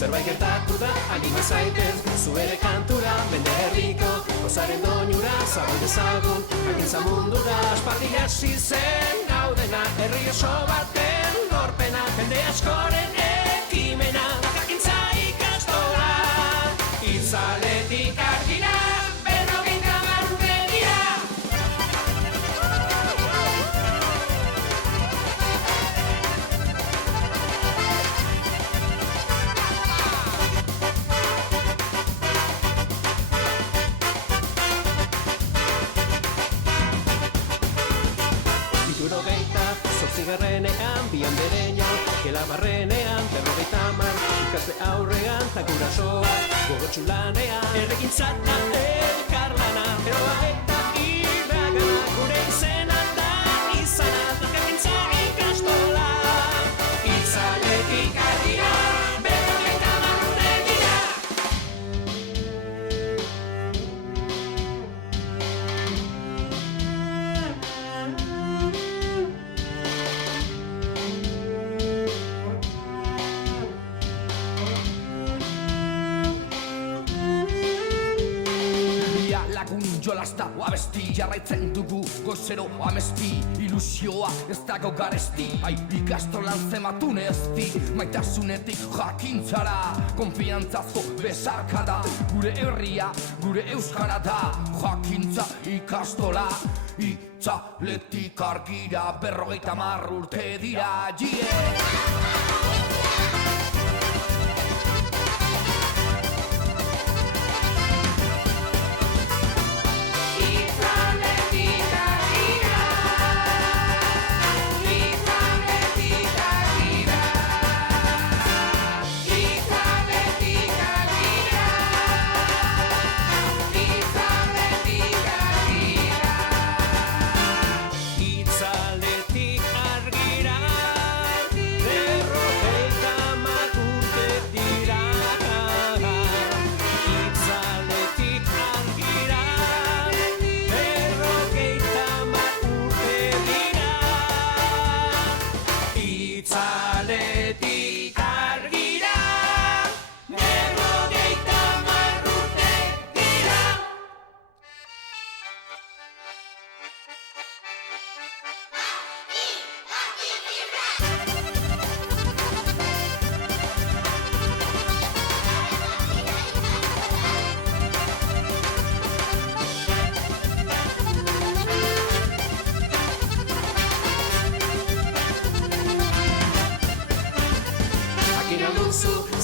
zerbait gertatu da, anima zaitez, zu ere kantura, mende herriko, gozaren doinura, zabal dezagun, jakintza mundura, aspaldi hasi zen gaudena, herri oso baten lorpena, jende askoren ekimena, jakintza ikastola, itzaletik argira, berrogeita hamar urte dira. Zortzigarrenean, bian bereño, gelabarrenean, berrogeita hamar, ikaste aurrean, takurasoa, gogotxulanean, erregintzata, elkarlana, eroa eta iragana, gure izena da izana, jakintza ikastola, itzaletik argira, berrogeita hamar urte dira. Lagun jolasta abesti jarraitzen dugu gozero amesti ilusioa ez dago garesti ai ikastolan zematune ezti maitasunetik jakintzara konfiantzazko besarkada gure herria gure euskara da jakintza ikastola itzaletik argira berrogeita hamar urte dira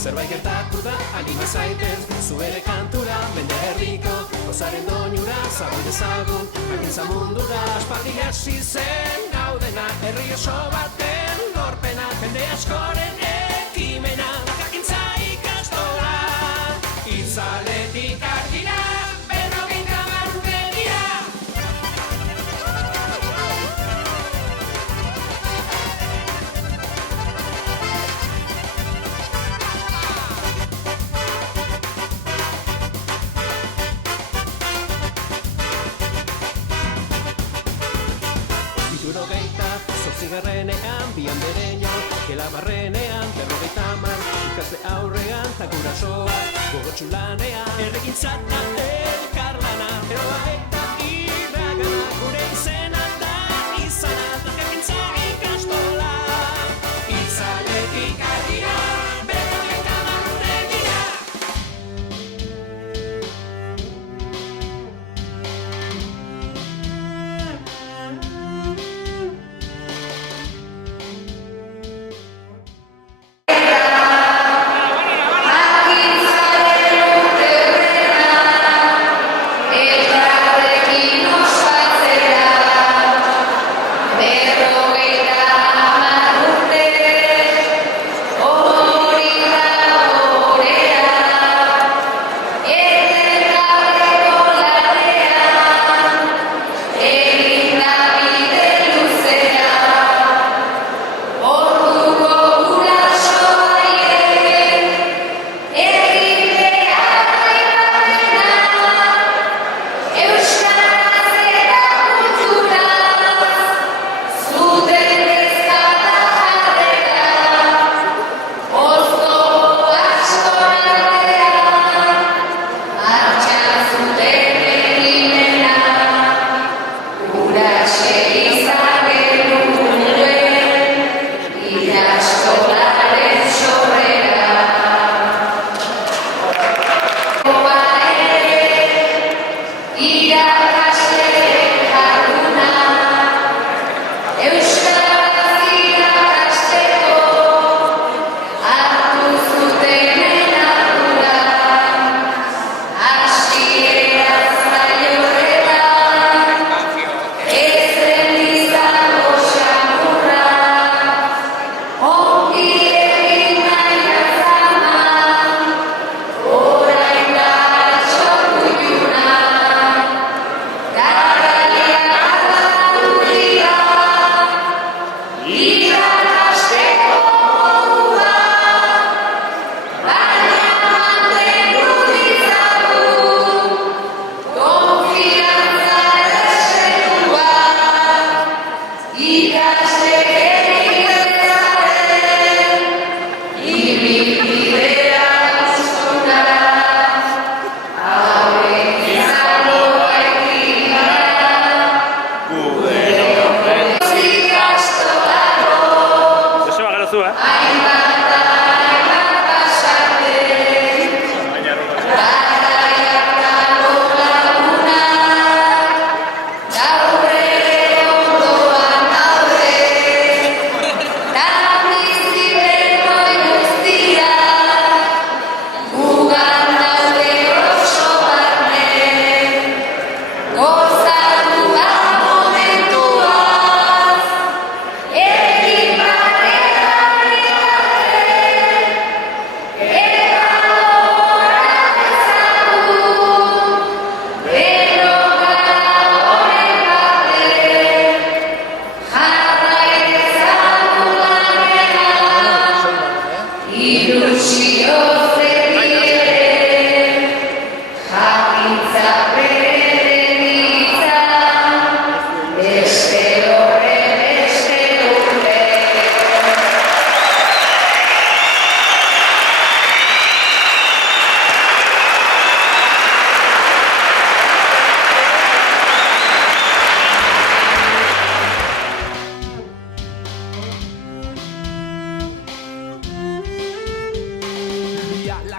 Zerbait gertatu da, anima zaitez, zu ere kantura, mende herriko, gozaren doinura, zabal dezagun, jakintza mundura, aspaldi hasi zen gaudena, herri oso baten lorpena, jende askoren ekimena, jakintza ikastola, itzaletik argira, berrogeita hamar urte dira. Zortzigarrenean, bian bereño, gelabarrenean, berrogeita hamar, ikaste aurrean, takurasoa, gogotxulanean, erregintzata, elkarlana, eroa eta iragana, gure izena da izana, jakintza ikastola, itzaletik argira, berrogeita hamar urte dira.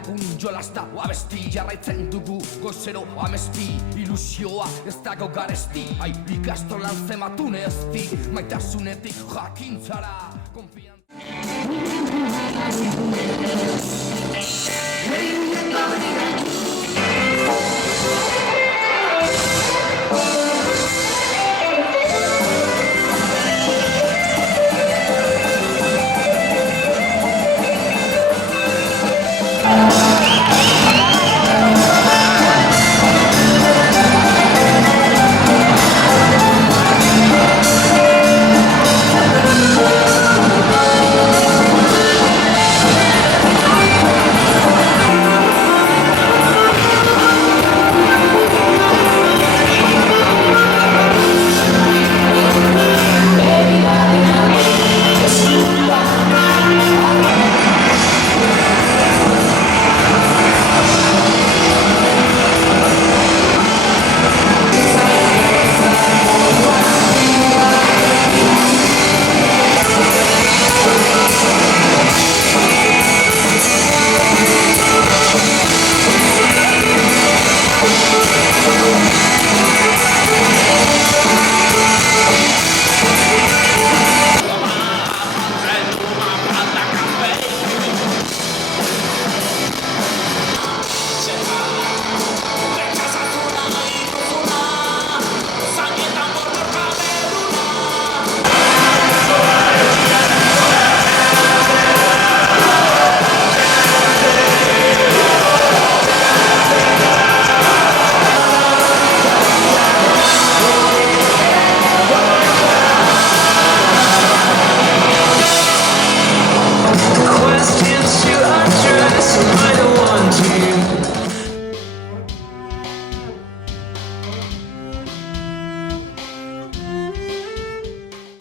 lagun jolasta abesti jarraitzen dugu goizero amesti ilusioa ez dago garesti ai ikastolan zematun ezti maitasunetik jakintzara konfiantza